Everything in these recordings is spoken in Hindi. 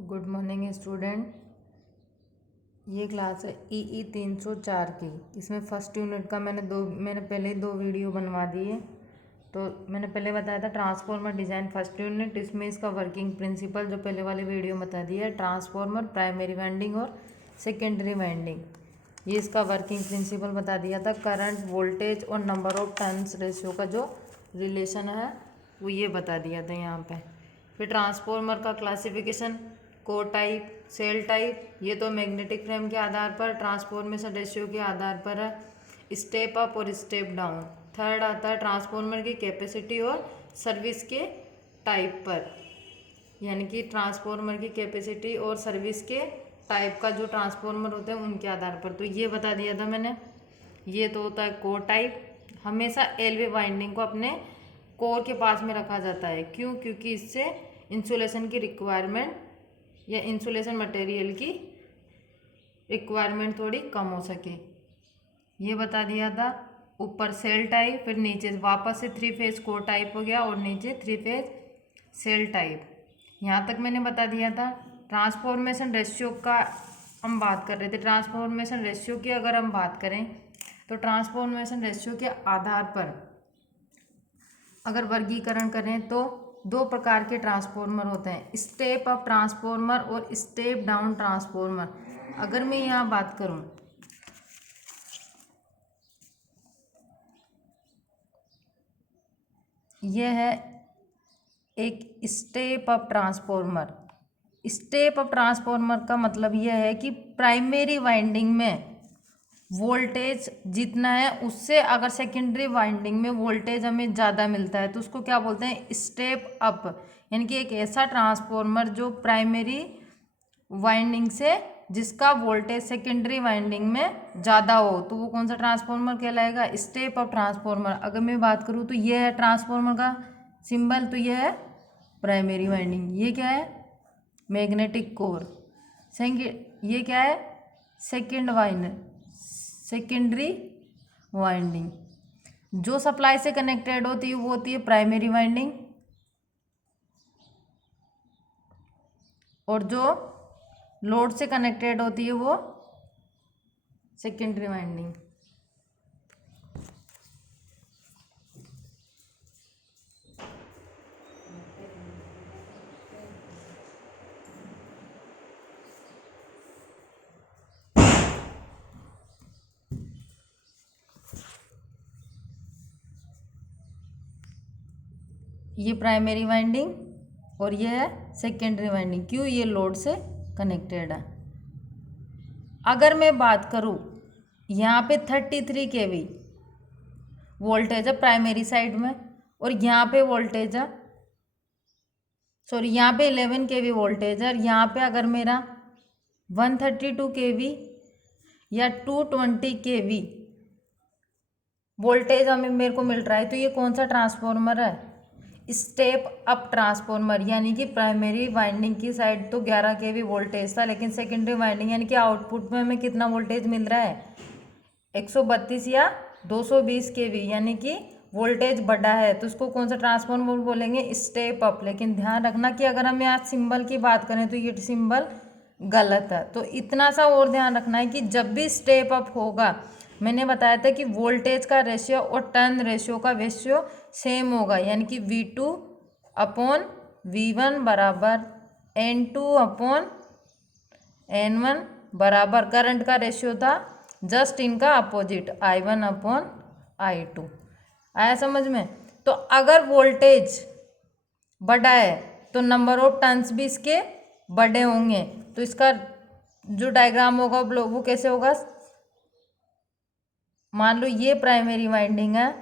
Good morning student. ये क्लास है ई 304 की। इसमें फर्स्ट यूनिट का मैंने पहले ही 2 वीडियो बनवा दिए। तो मैंने पहले बताया था ट्रांसफॉर्मर डिज़ाइन फर्स्ट यूनिट, इसमें इसका वर्किंग प्रिंसिपल जो पहले वाली वीडियो में बता दिया है। ट्रांसफॉर्मर, प्राइमरी वाइंडिंग और सेकेंडरी वाइंडिंग, ये इसका वर्किंग प्रिंसिपल बता दिया था। करंट, वोल्टेज और नंबर ऑफ टर्न्स रेशियो का जो रिलेशन है वो ये बता दिया था यहाँ पे। फिर ट्रांसफॉर्मर का classification, core type, shell type, ये तो मैग्नेटिक फ्रेम के आधार पर, ट्रांसफॉर्मेशन रेशियो के आधार पर है। स्टेप अप और स्टेप डाउन। थर्ड आता है ट्रांसफॉर्मर की कैपेसिटी और सर्विस के टाइप पर, यानी कि ट्रांसफॉर्मर की कैपेसिटी और सर्विस के टाइप का जो ट्रांसफॉर्मर होते हैं उनके आधार पर। तो ये बता दिया था मैंने। ये तो होता है कोर टाइप। हमेशा एलवी वाइंडिंग को अपने कोर के पास में रखा जाता है। क्यों? क्योंकि इससे इंसुलेशन की रिक्वायरमेंट या इंसुलेशन मटेरियल की रिक्वायरमेंट थोड़ी कम हो सके, ये बता दिया था। ऊपर सेल टाइप, फिर नीचे वापस से 3 फेज कोर टाइप हो गया और नीचे 3 फेज सेल टाइप। यहाँ तक मैंने बता दिया था। ट्रांसफॉर्मेशन रेशियो का हम बात कर रहे थे। ट्रांसफॉर्मेशन रेशियो की अगर हम बात करें तो ट्रांसफॉर्मेशन रेशियो के आधार पर अगर वर्गीकरण करें तो 2 प्रकार के ट्रांसफॉर्मर होते हैं, स्टेप अप ट्रांसफॉर्मर और स्टेप डाउन ट्रांसफॉर्मर। अगर मैं यहाँ बात करूँ, यह है एक step up transformer. Step up transformer का मतलब यह है कि प्राइमरी वाइंडिंग में वोल्टेज जितना है उससे अगर सेकेंडरी वाइंडिंग में वोल्टेज हमें ज़्यादा मिलता है तो उसको क्या बोलते हैं? Step up. यानी कि एक ऐसा ट्रांसफॉर्मर जो प्राइमरी वाइंडिंग से जिसका वोल्टेज सेकेंडरी वाइंडिंग में ज़्यादा हो तो वो कौन सा ट्रांसफॉर्मर कहलाएगा? Step up transformer. अगर मैं बात करूँ तो ये है ट्रांसफॉर्मर का सिंबल, तो ये है प्राइमरी वाइंडिंग। ये क्या है? Magnetic core. ये क्या है? Secondary winding. जो सप्लाई से कनेक्टेड होती है वो होती है प्राइमरी वाइंडिंग, और जो लोड से कनेक्टेड होती है वो सेकेंडरी वाइंडिंग। ये प्राइमरी वाइंडिंग और ये है सेकेंडरी वाइंडिंग। क्यों? ये लोड से कनेक्टेड है। अगर मैं बात करूँ यहाँ पे 33 kV वोल्टेज है प्राइमरी साइड में, और यहाँ पे वोल्टेज है, सॉरी यहाँ पे 11 kV वोल्टेज है, और यहाँ पे अगर मेरा 132 kV या 220 kV वोल्टेज हमें मेरे को मिल रहा है, तो ये कौन सा ट्रांसफॉर्मर है? Step up transformer. यानी कि प्राइमरी वाइंडिंग की साइड तो 11 kV वोल्टेज था, लेकिन सेकेंडरी वाइंडिंग यानी कि आउटपुट में हमें कितना वोल्टेज मिल रहा है? 132 या 220 kV, यानी कि वोल्टेज बढ़ा है, तो उसको कौन सा ट्रांसफॉर्मर बोलेंगे? Step up. लेकिन ध्यान रखना कि अगर हम यहाँ सिंबल की बात करें तो ये सिंबल गलत है। तो इतना सा और ध्यान रखना है कि जब भी स्टेप अप होगा, मैंने बताया था कि वोल्टेज का रेशियो और टर्न रेशियो का रेशियो सेम होगा, यानी कि V2 अपॉन V1 बराबर N2 अपॉन N1 बराबर करंट का रेशियो था जस्ट इनका अपोजिट I1 अपॉन I2। आया समझ में? तो अगर वोल्टेज बड़ा है तो नंबर ऑफ टर्न्स भी इसके बड़े होंगे। तो इसका जो डायग्राम होगा वो कैसे होगा? मान लो ये प्राइमरी वाइंडिंग है,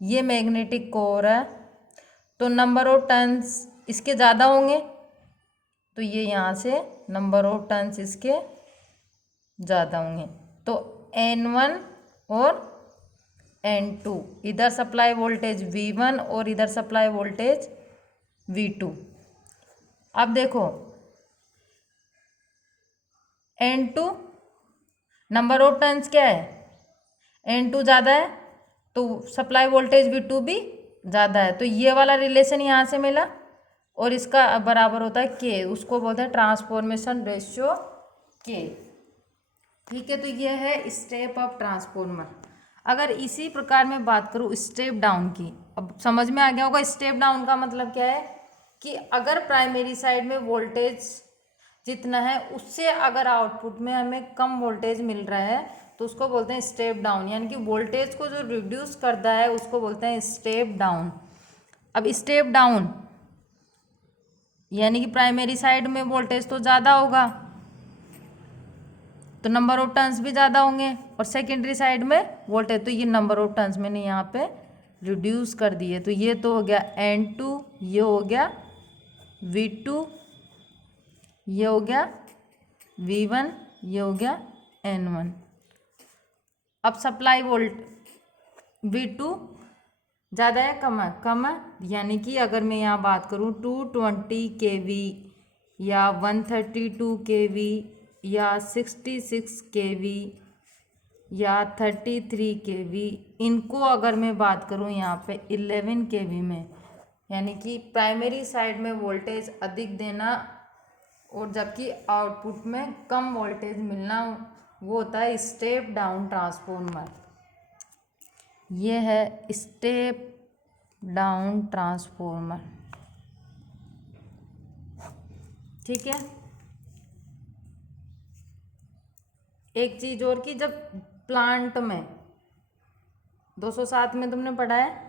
ये मैग्नेटिक कोर है, तो नंबर ऑफ टर्न्स इसके ज़्यादा होंगे, तो ये यहाँ से नंबर ऑफ टर्न्स इसके ज़्यादा होंगे। तो N1 और N2, इधर सप्लाई वोल्टेज V1 और इधर सप्लाई वोल्टेज V2। अब देखो N2 नंबर ऑफ टर्न्स क्या है? N2 ज़्यादा है तो सप्लाई वोल्टेज V2 भी ज़्यादा है, तो ये वाला रिलेशन यहाँ से मिला। और इसका बराबर होता है के, उसको बोलते हैं ट्रांसफॉर्मेशन रेशियो के। ठीक है, तो ये है स्टेप अप ट्रांसफॉर्मर। अगर इसी प्रकार मैं बात करूँ स्टेप डाउन की, अब समझ में आ गया होगा स्टेप डाउन का मतलब क्या है कि अगर प्राइमरी साइड में वोल्टेज जितना है उससे अगर आउटपुट में हमें कम वोल्टेज मिल रहा है तो उसको बोलते हैं स्टेप डाउन, यानी कि वोल्टेज को जो रिड्यूस करता है उसको बोलते हैं स्टेप डाउन। अब स्टेप डाउन यानी कि प्राइमरी साइड में वोल्टेज तो ज़्यादा होगा तो नंबर ऑफ टर्न्स भी ज़्यादा होंगे, और सेकेंडरी साइड में वोल्टेज, तो ये नंबर ऑफ टर्न्स मैंने यहाँ पे रिड्यूस कर दिए। तो ये तो हो गया N2, ये हो गया V2, ये हो गया V1, ये हो गया N1। अब सप्लाई वोल्ट V2 ज़्यादा है कम है? कम है, यानी कि अगर मैं यहाँ बात करूँ 220 kV या 132 kV या 66 kV या 33 kV, इनको अगर मैं बात करूँ यहाँ पे 11 kV में, यानी कि प्राइमरी साइड में वोल्टेज अधिक देना और जबकि आउटपुट में कम वोल्टेज मिलना, वो होता है स्टेप डाउन ट्रांसफॉर्मर। ये है स्टेप डाउन ट्रांसफॉर्मर। ठीक है, एक चीज और की, जब प्लांट में 207 में तुमने पढ़ा है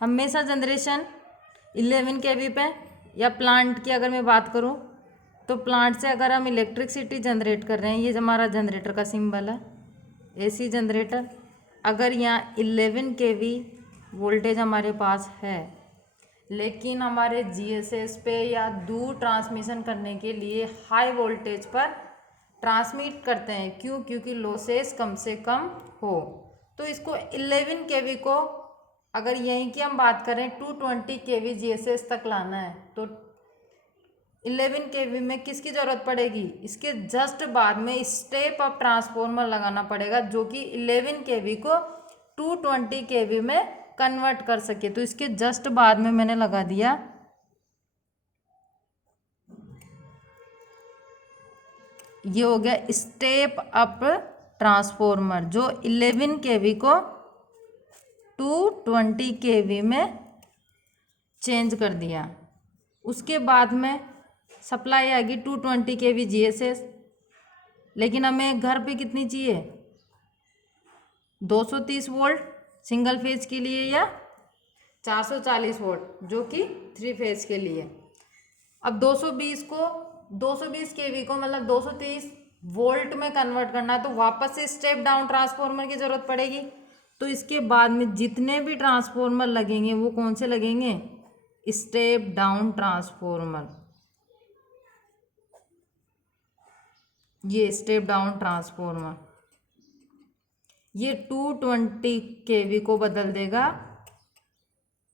हमेशा जनरेशन 11 kV पे, या प्लांट की अगर मैं बात करूं तो प्लांट से अगर हम इलेक्ट्रिसिटी जनरेट कर रहे हैं, ये हमारा जनरेटर का सिंबल है एसी जनरेटर, अगर यहाँ 11 kV वोल्टेज हमारे पास है लेकिन हमारे जीएसएस पे या दूर ट्रांसमिशन करने के लिए हाई वोल्टेज पर ट्रांसमिट करते हैं, क्यों? क्योंकि लॉसेस कम से कम हो, तो इसको 11 kV को अगर यहीं की हम बात करें 220 kV जीएसएस तक लाना है तो 11 kV में किसकी ज़रूरत पड़ेगी? इसके जस्ट बाद में स्टेप अप ट्रांसफॉर्मर लगाना पड़ेगा जो कि 11 kV को 220 kV में कन्वर्ट कर सके। तो इसके जस्ट बाद में मैंने लगा दिया ये हो गया स्टेप अप ट्रांसफॉर्मर जो 11 kV को 220 kV में चेंज कर दिया। उसके बाद में सप्लाई आएगी 220 kV जीएसएस, लेकिन हमें घर पे कितनी चाहिए? 230 वोल्ट सिंगल फेज के लिए या 440 वोल्ट जो कि 3 फेज के लिए। अब 220 kV को मतलब 230 वोल्ट में कन्वर्ट करना है तो वापस से स्टेप डाउन ट्रांसफॉर्मर की ज़रूरत पड़ेगी। तो इसके बाद में जितने भी ट्रांसफॉर्मर लगेंगे वो कौन से लगेंगे? Step down transformer. ये स्टेप डाउन ट्रांसफॉर्मर ये 220 kV को बदल देगा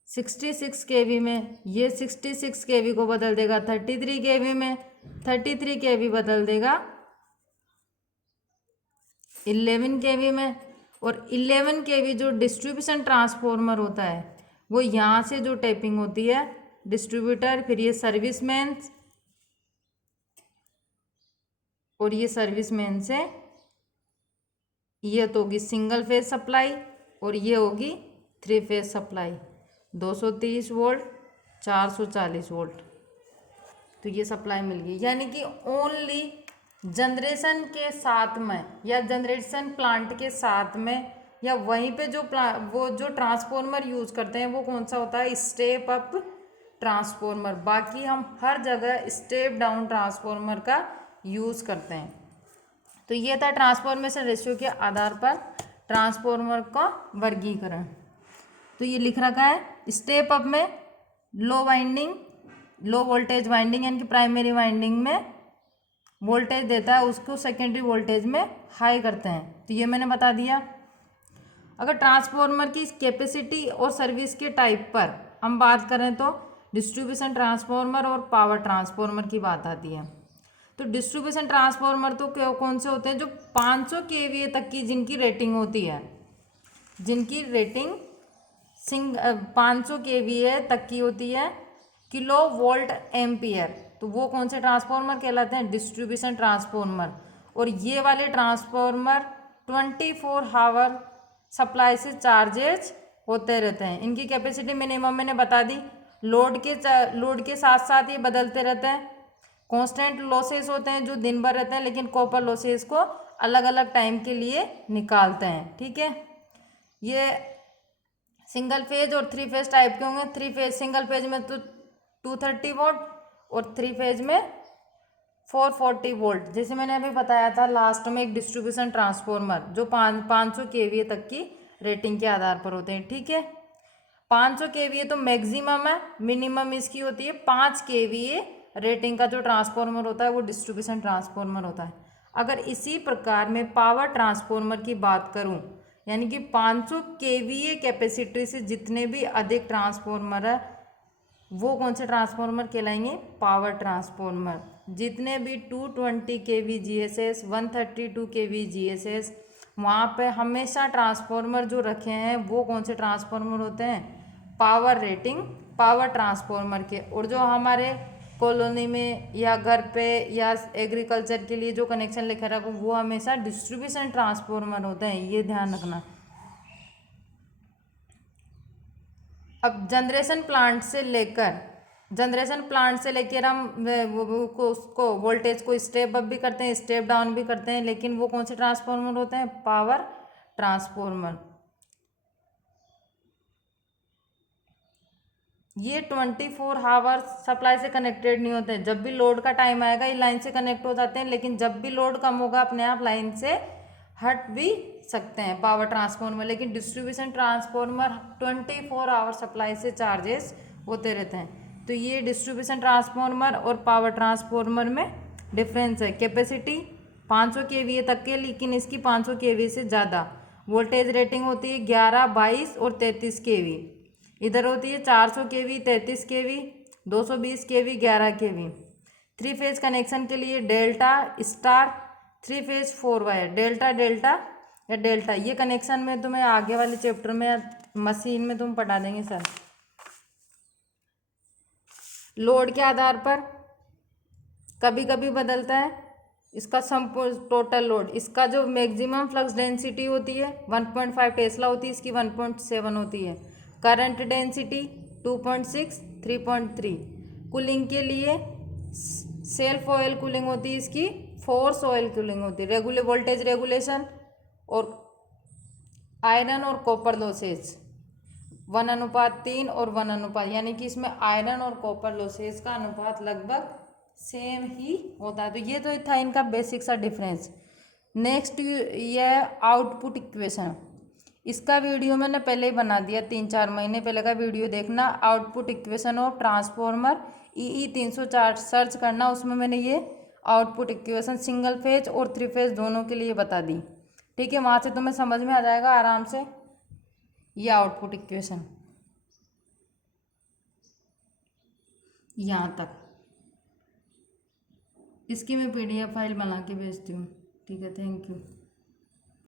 66 kV में, ये 66 kV को बदल देगा 33 kV में, 33 kV बदल देगा 11 kV में, और 11 kV जो डिस्ट्रीब्यूशन ट्रांसफॉर्मर होता है वो यहाँ से जो टैपिंग होती है डिस्ट्रीब्यूटर, फिर ये सर्विसमैन, और ये सर्विसमैन से ये तो होगी सिंगल फेज सप्लाई और ये होगी 3 फेज सप्लाई 230 वोल्ट 440 वोल्ट। तो ये सप्लाई मिल गई, यानी कि ओनली जनरेशन के साथ में या जनरेशन प्लांट के साथ में या वहीं पे वो जो ट्रांसफॉर्मर यूज़ करते हैं वो कौन सा होता है? Step up transformer. बाकी हम हर जगह स्टेप डाउन ट्रांसफॉर्मर का यूज़ करते हैं। तो ये था ट्रांसफॉर्मेशन रेशियो के आधार पर ट्रांसफॉर्मर का वर्गीकरण। तो ये लिख रखा है स्टेप अप में लो वोल्टेज वाइंडिंग यानी कि प्राइमरी वाइंडिंग में वोल्टेज देता है उसको सेकेंडरी वोल्टेज में हाई करते हैं। तो ये मैंने बता दिया। अगर ट्रांसफॉर्मर की कैपेसिटी और सर्विस के टाइप पर हम बात करें तो डिस्ट्रीब्यूशन ट्रांसफॉर्मर और पावर ट्रांसफॉर्मर की बात आती है। तो डिस्ट्रीब्यूशन ट्रांसफॉर्मर तो कौन से होते हैं? जो 500 kVA तक की जिनकी रेटिंग होती है, जिनकी रेटिंग 500 kVA तक की होती है किलो वोल्ट एम्पियर, तो वो कौन से ट्रांसफॉर्मर कहलाते हैं? Distribution transformer. और ये वाले ट्रांसफॉर्मर 24 आवर सप्लाई से चार्जेज होते रहते हैं। इनकी कैपेसिटी मिनिमम मैंने बता दी। लोड के साथ साथ ये बदलते रहते हैं। कांस्टेंट लॉसेस होते हैं जो दिन भर रहते हैं, लेकिन कॉपर लॉसेस को अलग अलग टाइम के लिए निकालते हैं। ठीक है, ये सिंगल फेज और 3 फेज टाइप के होंगे। 3 फेज सिंगल फेज में तो 230 वोल्ट और 3 फेज में 440 वोल्ट। जैसे मैंने अभी बताया था लास्ट में, एक डिस्ट्रीब्यूशन ट्रांसफॉर्मर जो 500 केवीए तक की रेटिंग के आधार पर होते हैं। ठीक है, 500 केवीए तो मैक्सिमम है, मिनिमम इसकी होती है 5 केवीए रेटिंग का जो ट्रांसफॉर्मर होता है वो डिस्ट्रीब्यूशन ट्रांसफॉर्मर होता है। अगर इसी प्रकार में पावर ट्रांसफॉर्मर की बात करूं, यानी कि 500 केवीए कैपेसिटी से जितने भी अधिक ट्रांसफॉर्मर है वो कौन से ट्रांसफॉर्मर कहलाएंगे? Power transformer. जितने भी 220 केवी जीएसएस, 132 केवी जीएसएस, वहाँ पे हमेशा ट्रांसफॉर्मर जो रखे हैं वो कौन से ट्रांसफॉर्मर होते हैं? पावर रेटिंग पावर ट्रांसफॉर्मर के। और जो हमारे कॉलोनी में या घर पे या एग्रीकल्चर के लिए जो कनेक्शन लिखा रखो वो हमेशा डिस्ट्रीब्यूशन ट्रांसफॉर्मर होते हैं, ये ध्यान रखना। अब जनरेशन प्लांट से लेकर हम उसको वोल्टेज को स्टेप अप भी करते हैं, स्टेप डाउन भी करते हैं, लेकिन वो कौन से ट्रांसफॉर्मर होते हैं? Power transformer. ये 24 आवर सप्लाई से कनेक्टेड नहीं होते हैं। जब भी लोड का टाइम आएगा ये लाइन से कनेक्ट हो जाते हैं, लेकिन जब भी लोड कम होगा अपने आप लाइन से हट भी सकते हैं पावर ट्रांसफॉर्मर। लेकिन डिस्ट्रीब्यूशन ट्रांसफॉर्मर 24 आवर सप्लाई से चार्जेस होते रहते हैं। तो ये डिस्ट्रीब्यूशन ट्रांसफॉर्मर और पावर ट्रांसफॉर्मर में डिफरेंस है। कैपेसिटी 500 केवीए तक के, लेकिन इसकी 500 केवी से ज़्यादा। वोल्टेज रेटिंग होती है 11, 22 और 33 केवी। इधर होती है 400 केवी, 33 केवी, 220 केवी, 11 केवी। 3 फेज कनेक्शन के लिए delta, star, 3 phase 4 wire, delta delta या डेल्टा। ये कनेक्शन में तुम्हें आगे वाले चैप्टर में मशीन में तुम पढ़ा देंगे सर। लोड के आधार पर कभी कभी बदलता है इसका संपूर्ण टोटल लोड। इसका जो मैक्सिमम फ्लक्स डेंसिटी होती है 1.5 टेस्ला होती है, इसकी 1.7 होती है। Current density 2.6, 3.3। कूलिंग के लिए सेल्फ ऑयल कूलिंग होती है, इसकी फोर्स ऑयल कूलिंग होती है। वोल्टेज रेगुलेशन और आयरन और कॉपर लॉसेज 1:3 और 1:, यानी कि इसमें आयरन और कॉपर लॉसेज का अनुपात लगभग सेम ही होता है। तो ये तो था इनका बेसिक सा डिफरेंस। नेक्स्ट ये आउटपुट इक्वेशन। इसका वीडियो मैंने पहले ही बना दिया, 3-4 महीने पहले का वीडियो देखना। Output equation of transformer EE 304 search करना, उसमें मैंने ये आउटपुट इक्वेशन सिंगल फेज और 3 फेज दोनों के लिए बता दी। ठीक है, वहाँ से तुम्हें समझ में आ जाएगा आराम से ये आउटपुट इक्वेशन यहाँ तक। इसकी मैं PDF फाइल बना के भेजती हूँ। ठीक है, थैंक यू।